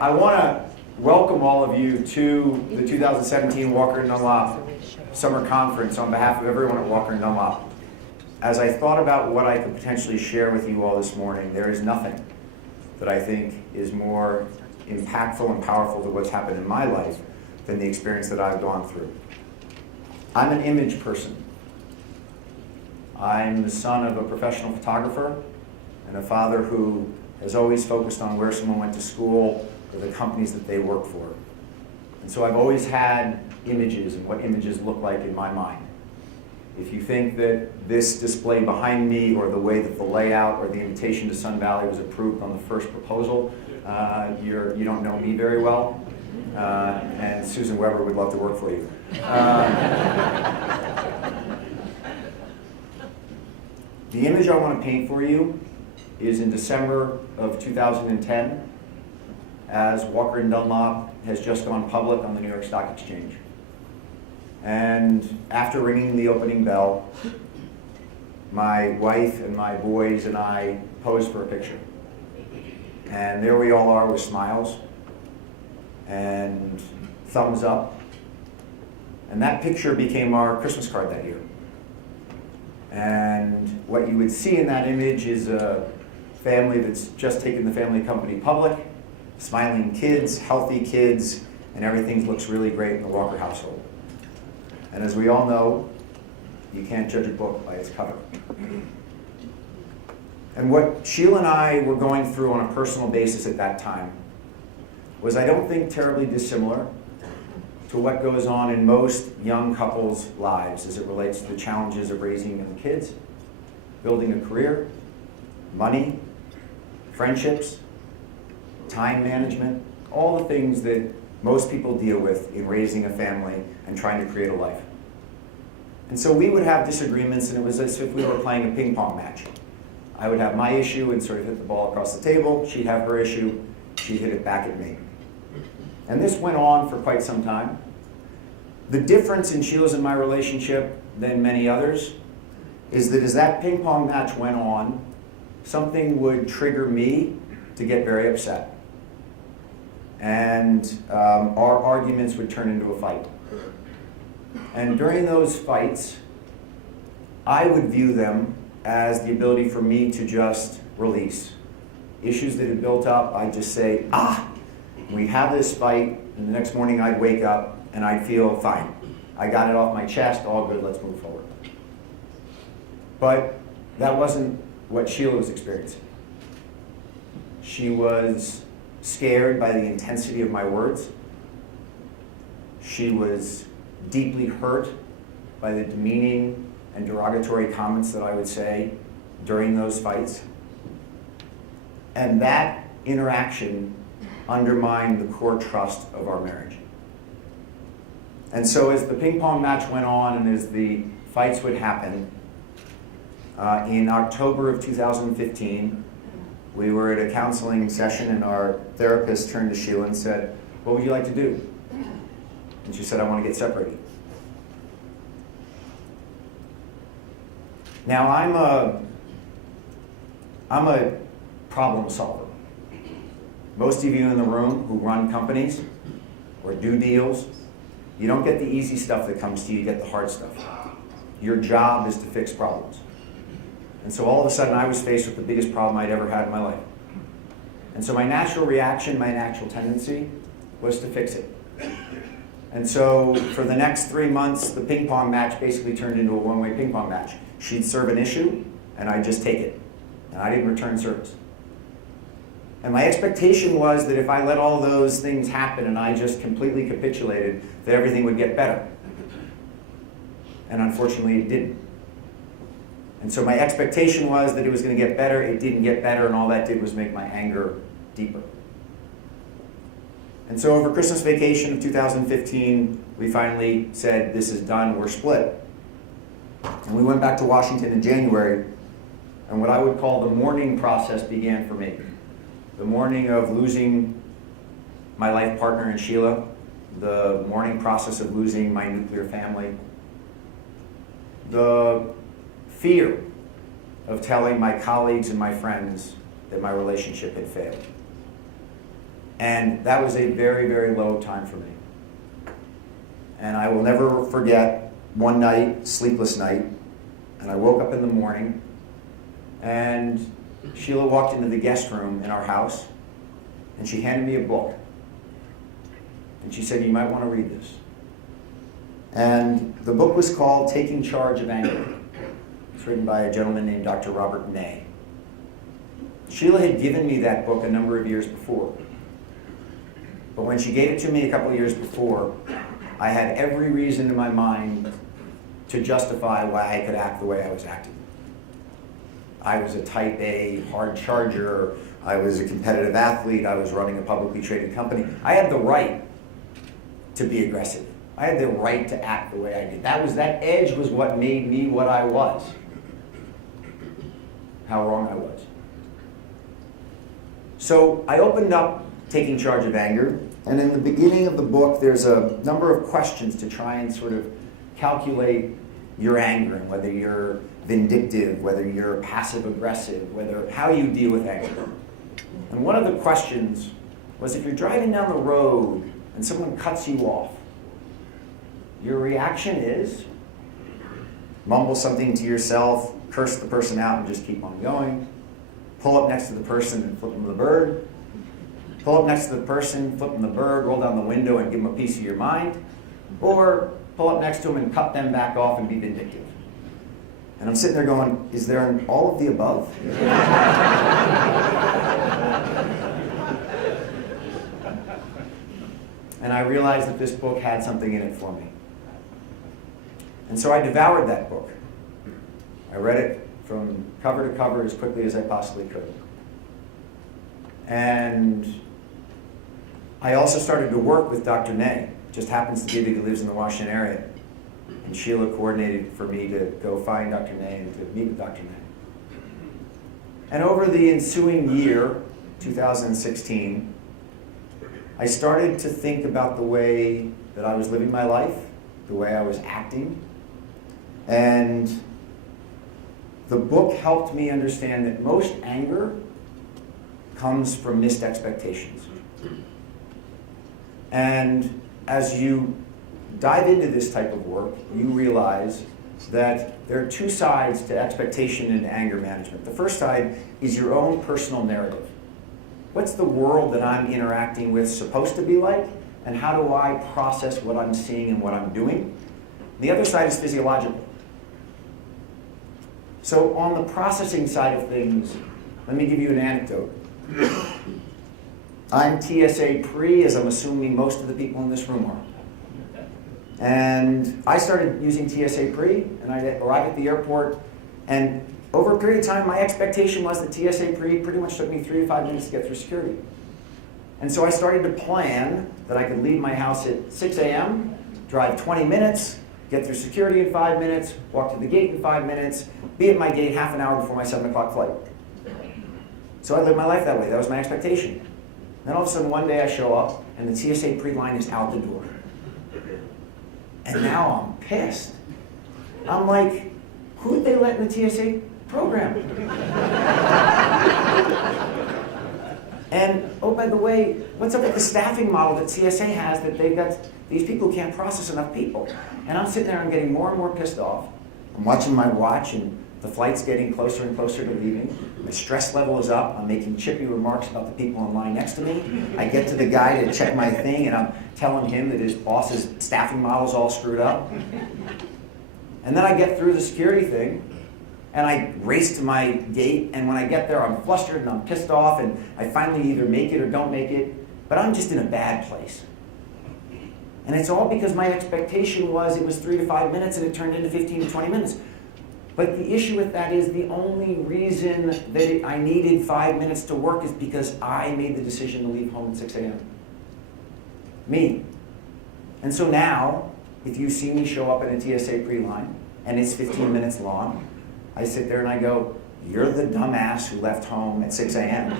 I want to welcome all of you to the 2017 Walker & Dunlop Summer Conference on behalf of everyone at Walker & Dunlop. As I thought about what I could potentially share with you all this morning, there is nothing that I think is more impactful and powerful to what's happened in my life than the experience that I've gone through. I'm an image person. I'm the son of a professional photographer and a father who has always focused on where someone went to school or the companies that they work for. And so I've always had images and what images look like in my mind. If you think that this display behind me or the way that the layout or the invitation to Sun Valley was approved on the first proposal, you don't know me very well. And Susan Weber would love to work for you. The image I want to paint for you is in December of 2010, as Walker & Dunlop has just gone public on the New York Stock Exchange. And after ringing the opening bell, my wife and my boys and I posed for a picture. And there we all are with smiles and thumbs up. And that picture became our Christmas card that year. And what you would see in that image is a family that's just taken the family company public, smiling kids, healthy kids, and everything looks really great in the Walker household. And as we all know, you can't judge a book by its cover. And what Sheila and I were going through on a personal basis at that time was, I don't think, terribly dissimilar to what goes on in most young couples' lives as it relates to the challenges of raising young kids, building a career, money, friendships, time management, all the things that most people deal with in raising a family and trying to create a life. And so we would have disagreements, and it was as if we were playing a ping pong match. I would have my issue and sort of hit the ball across the table. She'd have her issue. She'd hit it back at me. And this went on for quite some time. The difference in Sheila's and my relationship than many others is that as that ping pong match went on, something would trigger me to get very upset. And our arguments would turn into a fight. And during those fights, I would view them as the ability for me to just release. Issues that had built up, I'd just say, we have this fight, and the next morning I'd wake up and I'd feel fine. I got it off my chest, all good, let's move forward. But that wasn't what Sheila was experiencing. She was scared by the intensity of my words. She was deeply hurt by the demeaning and derogatory comments that I would say during those fights. And that interaction undermined the core trust of our marriage. And so as the ping pong match went on and as the fights would happen, in October of 2015, we were at a counseling session and our therapist turned to Sheila and said, "What would you like to do?" And she said, "I want to get separated." Now I'm a problem solver. Most of you in the room who run companies or do deals, you don't get the easy stuff that comes to you, you get the hard stuff. Your job is to fix problems. And so all of a sudden I was faced with the biggest problem I'd ever had in my life. And so my natural reaction, my natural tendency was to fix it. And so for the next 3 months, the ping pong match basically turned into a one-way ping pong match. She'd serve an issue and I'd just take it. And I didn't return service. And my expectation was that if I let all those things happen and I just completely capitulated, that everything would get better. And unfortunately it didn't. And so my expectation was that it was going to get better. It didn't get better, and all that did was make my anger deeper. And so over Christmas vacation of 2015, we finally said, this is done, we're split. And we went back to Washington in January, and what I would call the mourning process began for me. The mourning of losing my life partner in Sheila, the mourning process of losing my nuclear family, the fear of telling my colleagues and my friends that my relationship had failed. And that was a very, very low time for me. And I will never forget one night, sleepless night, and I woke up in the morning, and Sheila walked into the guest room in our house, and she handed me a book. And she said, "You might want to read this." And the book was called Taking Charge of Anger. It's written by a gentleman named Dr. Robert May. Sheila had given me that book a number of years before. But when she gave it to me a couple of years before, I had every reason in my mind to justify why I could act the way I was acting. I was a type A hard charger. I was a competitive athlete. I was running a publicly traded company. I had the right to be aggressive. I had the right to act the way I did. That edge was what made me what I was. How wrong I was. So I opened up Taking Charge of Anger, and in the beginning of the book, there's a number of questions to try and sort of calculate your anger, and whether you're vindictive, whether you're passive aggressive, how you deal with anger. And one of the questions was, if you're driving down the road and someone cuts you off, your reaction is mumble something to yourself, curse the person out and just keep on going, pull up next to the person and flip them the bird, pull up next to the person, flip them the bird, roll down the window and give them a piece of your mind, or pull up next to them and cut them back off and be vindictive. And I'm sitting there going, is there an all of the above? And I realized that this book had something in it for me. And so I devoured that book. I read it from cover to cover as quickly as I possibly could. And I also started to work with Dr. Ney. Just happens to be that he lives in the Washington area. And Sheila coordinated for me to go find Dr. Ney and to meet with Dr. Ney. And over the ensuing year, 2016, I started to think about the way that I was living my life, the way I was acting. And the book helped me understand that most anger comes from missed expectations. And as you dive into this type of work, you realize that there are two sides to expectation and anger management. The first side is your own personal narrative. What's the world that I'm interacting with supposed to be like? And how do I process what I'm seeing and what I'm doing? The other side is physiological. So on the processing side of things, let me give you an anecdote. I'm TSA pre, as I'm assuming most of the people in this room are. And I started using TSA pre, and I arrived at the airport, and over a period of time, my expectation was that TSA pre pretty much took me 3 to 5 minutes to get through security. And so I started to plan that I could leave my house at 6 a.m., drive 20 minutes, get through security in 5 minutes, walk to the gate in 5 minutes, be at my gate half an hour before my 7 o'clock flight. So I lived my life that way. That was my expectation. Then all of a sudden, one day I show up, and the TSA pre-line is out the door. And now I'm pissed. I'm like, who did they let in the TSA program? And, oh, by the way, what's up with the staffing model that TSA has that they've got these people who can't process enough people? And I'm sitting there and getting more and more pissed off. I'm watching my watch, and the flight's getting closer and closer to leaving. My stress level is up. I'm making chippy remarks about the people in line next to me. I get to the guy to check my thing, and I'm telling him that his boss's staffing model's all screwed up. And then I get through the security thing, and I race to my gate, and when I get there, I'm flustered and I'm pissed off, and I finally either make it or don't make it, but I'm just in a bad place. And it's all because my expectation was it was 3 to 5 minutes, and it turned into 15 to 20 minutes. But the issue with that is the only reason that I needed 5 minutes to work is because I made the decision to leave home at 6 a.m. Me. And so now, if you see me show up in a TSA pre-line, and it's 15 minutes long, I sit there and I go, you're the dumbass who left home at 6 a.m.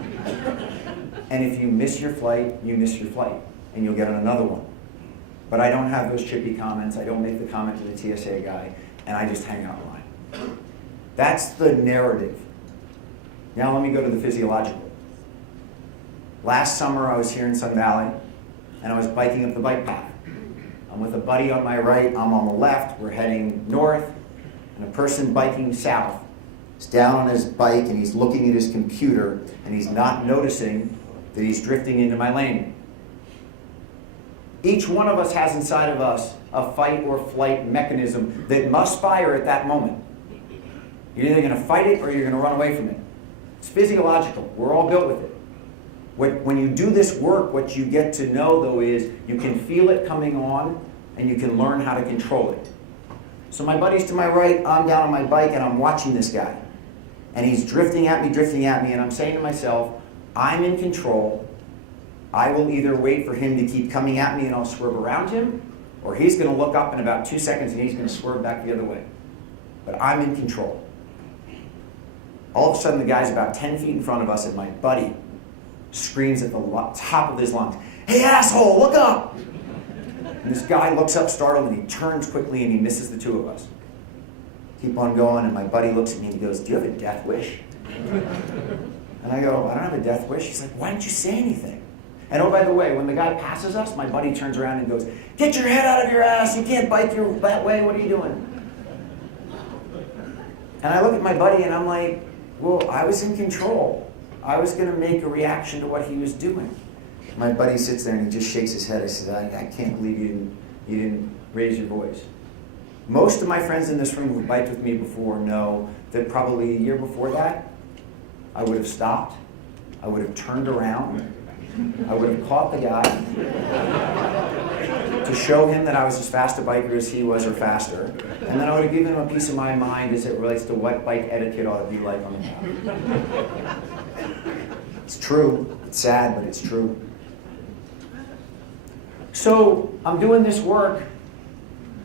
And if you miss your flight, you miss your flight, and you'll get on another one. But I don't have those chippy comments. I don't make the comment to the TSA guy, and I just hang out in line. That's the narrative. Now let me go to the physiological. Last summer, I was here in Sun Valley, and I was biking up the bike path. I'm with a buddy on my right, I'm on the left, we're heading north, and a person biking south is down on his bike, and he's looking at his computer, and he's not noticing that he's drifting into my lane. Each one of us has inside of us a fight or flight mechanism that must fire at that moment. You're either going to fight it or you're going to run away from it. It's physiological. We're all built with it. When you do this work, what you get to know, though, is you can feel it coming on and you can learn how to control it. So my buddy's to my right, I'm down on my bike, and I'm watching this guy. And he's drifting at me, and I'm saying to myself, I'm in control. I will either wait for him to keep coming at me and I'll swerve around him, or he's going to look up in about 2 seconds and he's going to swerve back the other way. But I'm in control. All of a sudden, the guy's about 10 feet in front of us, and my buddy screams at the top of his lungs, "Hey, asshole, look up!" And this guy looks up startled, and he turns quickly, and he misses the two of us. Keep on going, and my buddy looks at me and he goes, "Do you have a death wish?" And I go, "I don't have a death wish." He's like, "Why didn't you say anything?" And oh, by the way, when the guy passes us, my buddy turns around and goes, "Get your head out of your ass, you can't bike that way, what are you doing?" And I look at my buddy and I'm like, well, I was in control. I was going to make a reaction to what he was doing. My buddy sits there and he just shakes his head. I said, I can't believe you didn't raise your voice. Most of my friends in this room who've biked with me before know that probably a year before that, I would have stopped. I would have turned around. I would have caught the guy to show him that I was as fast a biker as he was or faster. And then I would have given him a piece of my mind as it relates to what bike etiquette ought to be like on the path. It's true. It's sad, but it's true. So I'm doing this work,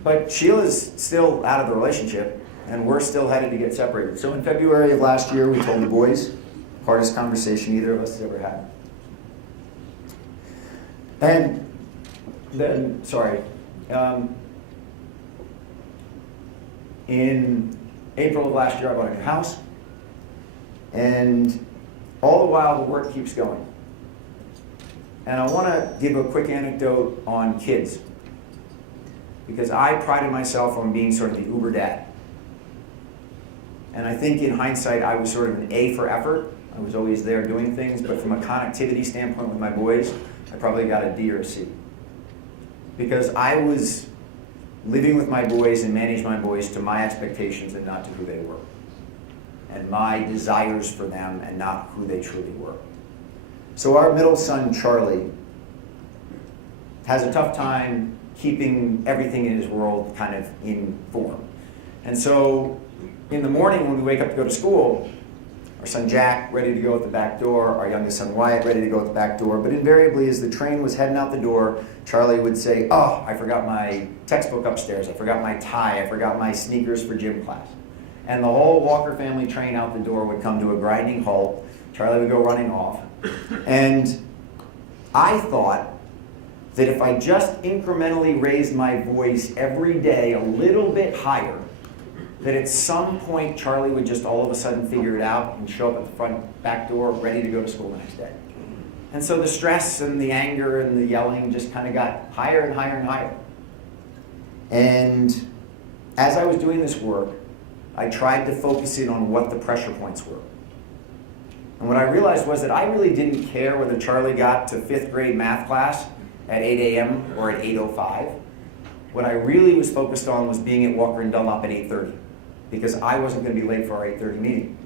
but Sheila's still out of the relationship, and we're still headed to get separated. So in February of last year, we told the boys, hardest conversation either of us has ever had. And then, in April of last year, I bought a new house. And all the while, the work keeps going. And I want to give a quick anecdote on kids, because I prided myself on being sort of the uber dad. And I think in hindsight, I was sort of an A for effort. I was always there doing things, but from a connectivity standpoint with my boys, I probably got a D or a C. Because I was living with my boys and managed my boys to my expectations and not to who they were. And my desires for them and not who they truly were. So our middle son, Charlie, has a tough time keeping everything in his world kind of in form. And so in the morning when we wake up to go to school, our son Jack ready to go at the back door, our youngest son Wyatt ready to go at the back door, but invariably as the train was heading out the door, Charlie would say, "Oh, I forgot my textbook upstairs, I forgot my tie, I forgot my sneakers for gym class." And the whole Walker family train out the door would come to a grinding halt. Charlie would go running off. And I thought that if I just incrementally raised my voice every day a little bit higher, that at some point Charlie would just all of a sudden figure it out and show up at the front back door ready to go to school the next day. And so the stress and the anger and the yelling just kind of got higher and higher and higher. And as I was doing this work, I tried to focus in on what the pressure points were. And what I realized was that I really didn't care whether Charlie got to 5th grade math class at 8 a.m. or at 8:05. What I really was focused on was being at Walker and Dunlop at 8:30, because I wasn't going to be late for our 8:30 meeting.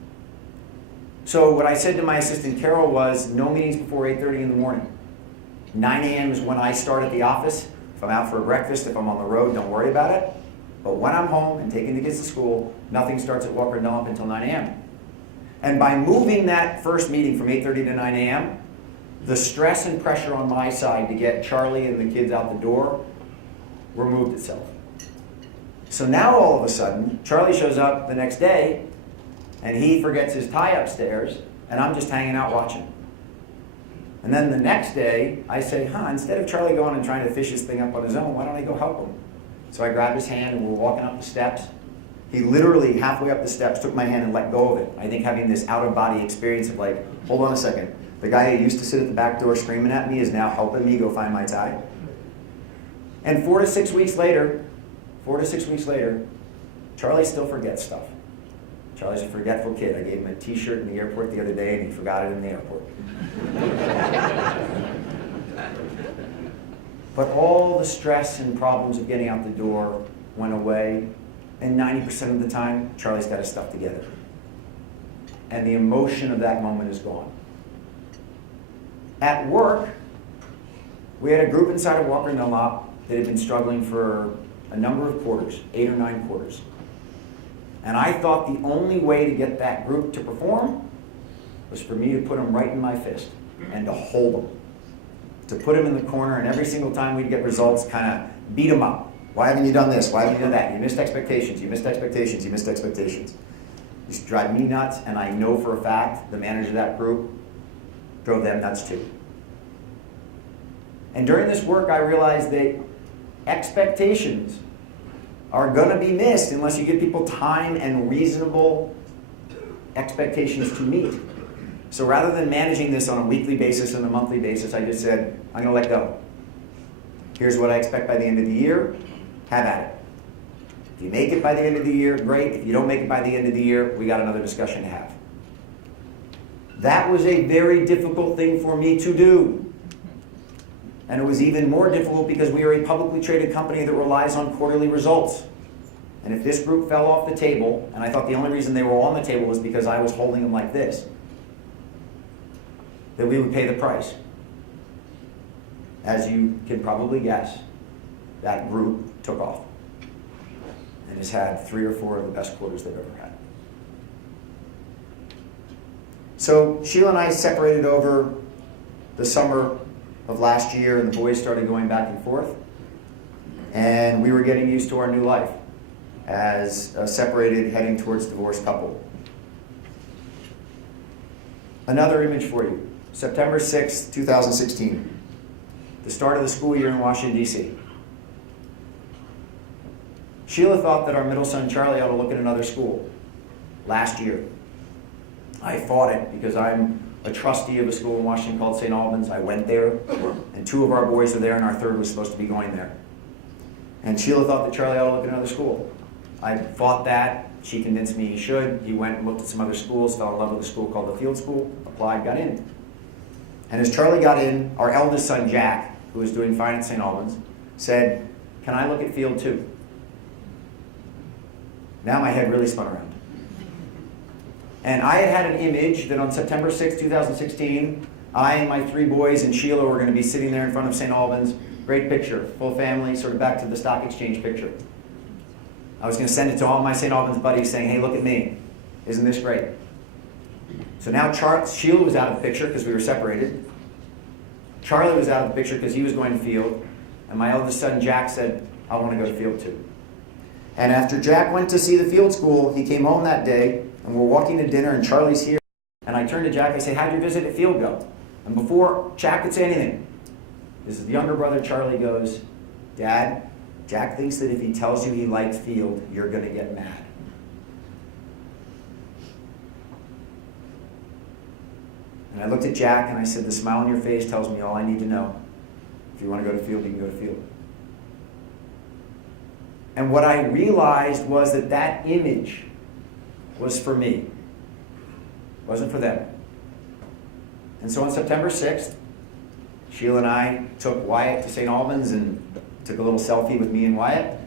So what I said to my assistant Carol was, no meetings before 8:30 in the morning. 9 a.m. is when I start at the office. If I'm out for a breakfast, if I'm on the road, don't worry about it. But when I'm home and taking the kids to school, nothing starts at Walker and Dunlop until 9 a.m. And by moving that first meeting from 8:30 to 9 a.m., the stress and pressure on my side to get Charlie and the kids out the door removed itself. So now all of a sudden, Charlie shows up the next day, and he forgets his tie upstairs, and I'm just hanging out watching. And then the next day, I say, instead of Charlie going and trying to fish his thing up on his own, why don't I go help him? So I grabbed his hand, and we're walking up the steps. He literally, halfway up the steps, took my hand and let go of it. I think having this out-of-body experience of like, hold on a second, The guy who used to sit at the back door screaming at me is now helping me go find my tie. And 4 to 6 weeks later, Charlie still forgets stuff. Charlie's a forgetful kid. I gave him a t-shirt in the airport the other day and he forgot it in the airport. But all the stress and problems of getting out the door went away, and 90% of the time, Charlie's got his stuff together. And the emotion of that moment is gone. At work, we had a group inside of Walker & Dunlop that had been struggling for a number of quarters, 8 or 9 quarters. And I thought the only way to get that group to perform was for me to put them right in my fist and to hold them. To put them in the corner, and every single time we'd get results, kind of beat them up. Why haven't you done this? Why haven't you done that? You missed expectations, you missed expectations, you missed expectations. It used to drive me nuts, and I know for a fact the manager of that group drove them nuts too. And during this work, I realized that expectations are going to be missed unless you give people time and reasonable expectations to meet. So rather than managing this on a weekly basis and a monthly basis, I just said, I'm going to let go. Here's what I expect by the end of the year. Have at it. If you make it by the end of the year, great. If you don't make it by the end of the year, we got another discussion to have. That was a very difficult thing for me to do. And it was even more difficult because we are a publicly traded company that relies on quarterly results. And if this group fell off the table, and I thought the only reason they were on the table was because I was holding them like this, that we would pay the price. As you can probably guess, that group took off and has had 3 or 4 of the best quarters they've ever had. So Sheila and I separated over the summer of last year, and the boys started going back and forth. And we were getting used to our new life as a separated, heading towards divorced couple. Another image for you. September 6th, 2016. The start of the school year in Washington, D.C. Sheila thought that our middle son, Charlie, ought to look at another school last year. I fought it because I'm a trustee of a school in Washington called St. Albans. I went there, and 2 of our boys were there, and our 3rd was supposed to be going there. And Sheila thought that Charlie ought to look at another school. I fought that. She convinced me he should. He went and looked at some other schools, fell in love with a school called the Field School, applied, got in. And as Charlie got in, our eldest son, Jack, who was doing fine at St. Albans, said, "Can I look at Field too?" Now my head really spun around. And I had an image that on September 6, 2016, I and my 3 boys and Sheila were going to be sitting there in front of St. Albans. Great picture, full family, sort of back to the stock exchange picture. I was going to send it to all my St. Albans buddies saying, "Hey, look at me. Isn't this great?" So now Sheila was out of the picture because we were separated. Charlie was out of the picture because he was going to Field. And my eldest son, Jack, said, "I want to go to Field too." And after Jack went to see the Field School, he came home that day, and we're walking to dinner, and Charlie's here. And I turned to Jack, I say, "How'd your visit at Field go?" And before Jack could say anything, his younger brother, Charlie, goes, "Dad, Jack thinks that if he tells you he likes Field, you're going to get mad." And I looked at Jack and I said, "The smile on your face tells me all I need to know. If you want to go to Field, you can go to Field." And what I realized was that that image was for me. It wasn't for them. And so on September 6th, Sheila and I took Wyatt to St. Albans and took a little selfie with me and Wyatt.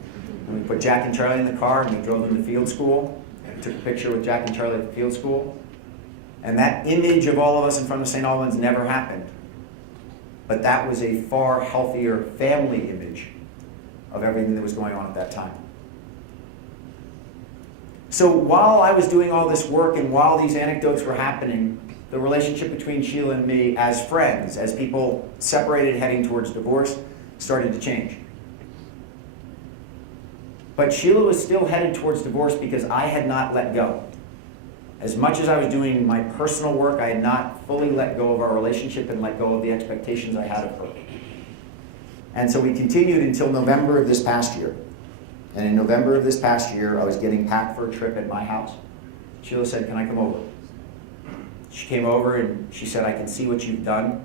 And we put Jack and Charlie in the car and we drove them to Field School. We took a picture with Jack and Charlie at the Field School. And that image of all of us in front of St. Albans never happened. But that was a far healthier family image of everything that was going on at that time. So while I was doing all this work and while these anecdotes were happening, the relationship between Sheila and me as friends, as people separated heading towards divorce, started to change. But Sheila was still headed towards divorce because I had not let go. As much as I was doing my personal work, I had not fully let go of our relationship and let go of the expectations I had of her. And so we continued until November of this past year. And in November of this past year, I was getting packed for a trip at my house. Sheila said, "Can I come over?" She came over and she said, I can see what you've done.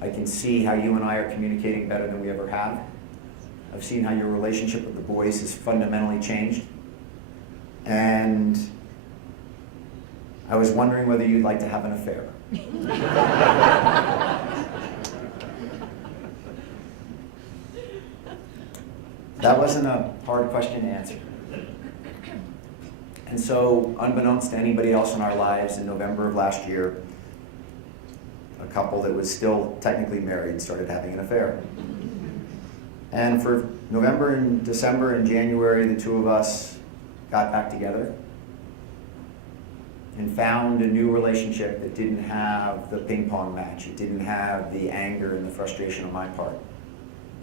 I can see how you and I are communicating better than we ever have. I've seen how your relationship with the boys has fundamentally changed. And I was wondering whether you'd like to have an affair. That wasn't a hard question to answer. And so, unbeknownst to anybody else in our lives, in November of last year, a couple that was still technically married started having an affair. And for November and December and January, the two of us got back together and found a new relationship that didn't have the ping pong match. It didn't have the anger and the frustration on my part.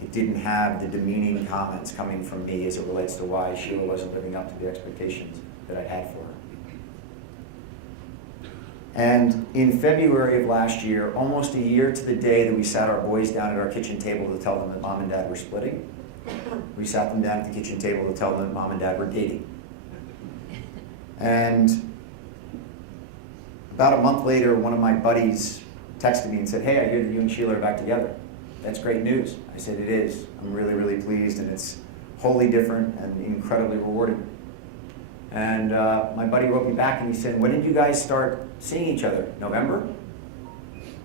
It didn't have the demeaning comments coming from me as it relates to why Sheila wasn't living up to the expectations that I had for her. And in February of last year, almost a year to the day that we sat our boys down at our kitchen table to tell them that Mom and Dad were splitting, we sat them down at the kitchen table to tell them that Mom and Dad were dating. And about a month later, one of my buddies texted me and said, hey, I hear that you and Sheila are back together. That's great news. I said, it is. I'm really, really pleased, and it's wholly different and incredibly rewarding. And my buddy wrote me back and he said, when did you guys start seeing each other? November?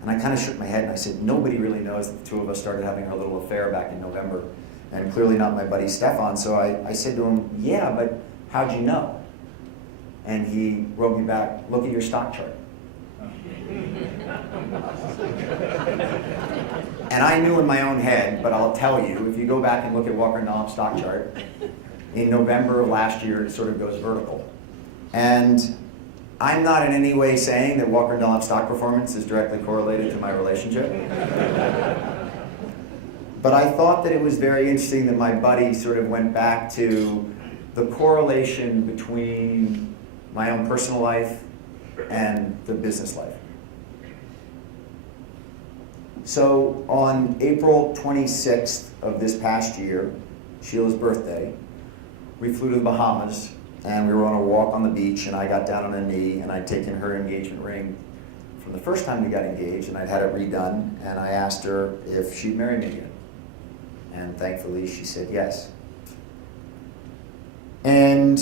And I kind of shook my head and I said, nobody really knows that the two of us started having our little affair back in November, and clearly not my buddy Stefan. So I said to him, yeah, but how'd you know? And he wrote me back, look at your stock chart. And I knew in my own head, but I'll tell you, if you go back and look at Walker & Dunlop's stock chart, in November of last year, it sort of goes vertical. And I'm not in any way saying that Walker & Dunlop's stock performance is directly correlated to my relationship. But I thought that it was very interesting that my buddy sort of went back to the correlation between my own personal life and the business life. So on April 26th of this past year, Sheila's birthday, we flew to the Bahamas and we were on a walk on the beach, and I got down on a knee and I'd taken her engagement ring from the first time we got engaged, and I'd had it redone, and I asked her if she'd marry me again. And thankfully she said yes. And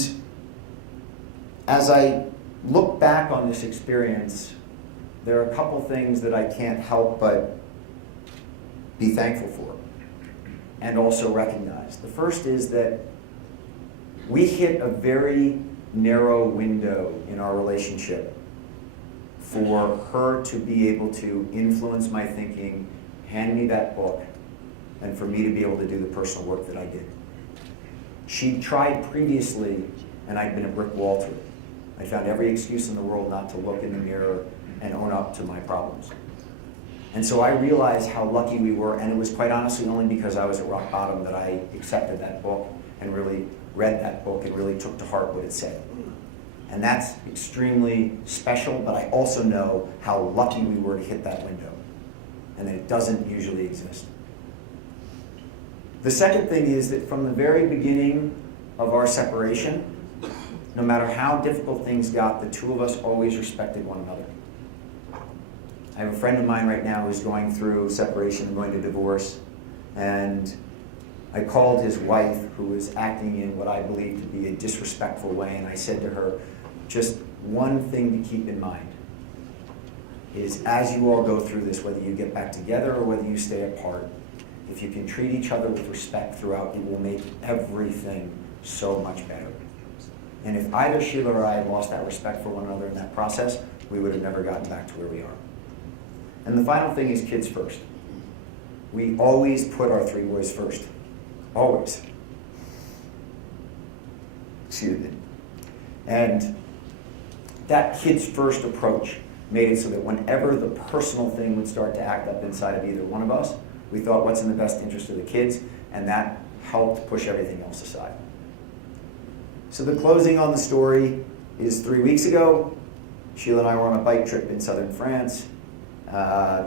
as I look back on this experience, there are a couple things that I can't help but be thankful for and also recognize. The first is that we hit a very narrow window in our relationship for her to be able to influence my thinking, hand me that book, and for me to be able to do the personal work that I did. She tried previously, and I'd been a brick wall to it. I found every excuse in the world not to look in the mirror and own up to my problems. And so I realized how lucky we were, and it was quite honestly only because I was at rock bottom that I accepted that book and really read that book and really took to heart what it said. And that's extremely special, but I also know how lucky we were to hit that window, and that it doesn't usually exist. The second thing is that from the very beginning of our separation, no matter how difficult things got, the two of us always respected one another. I have a friend of mine right now who's going through separation and going to divorce, and I called his wife, who was acting in what I believe to be a disrespectful way, and I said to her, just one thing to keep in mind is as you all go through this, whether you get back together or whether you stay apart, if you can treat each other with respect throughout, it will make everything so much better. And if either Sheila or I had lost that respect for one another in that process, we would have never gotten back to where we are. And the final thing is kids first. We always put our three boys first. Always. Excuse me. And that kids first approach made it so that whenever the personal thing would start to act up inside of either one of us, we thought, what's in the best interest of the kids? And that helped push everything else aside. So the closing on the story is 3 weeks ago. Sheila and I were on a bike trip in southern France.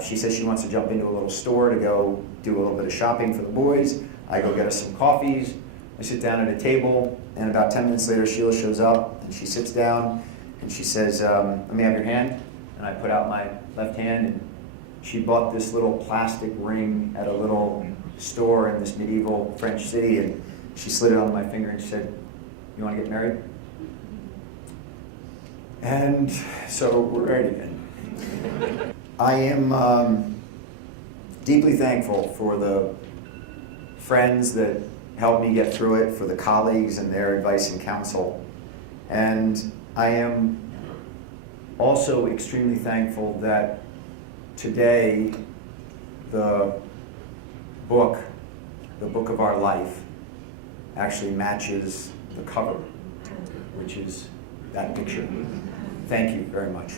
She says she wants to jump into a little store to go do a little bit of shopping for the boys. I go get us some coffees. I sit down at a table, and about 10 minutes later, Sheila shows up, and she sits down, and she says, let me have your hand. And I put out my left hand, and she bought this little plastic ring at a little store in this medieval French city, and she slid it on my finger and she said, "You want to get married?" And so we're married again. I am deeply thankful for the friends that helped me get through it, for the colleagues and their advice and counsel. And I am also extremely thankful that today the book of our life, actually matches the cover, which is that picture. Thank you very much.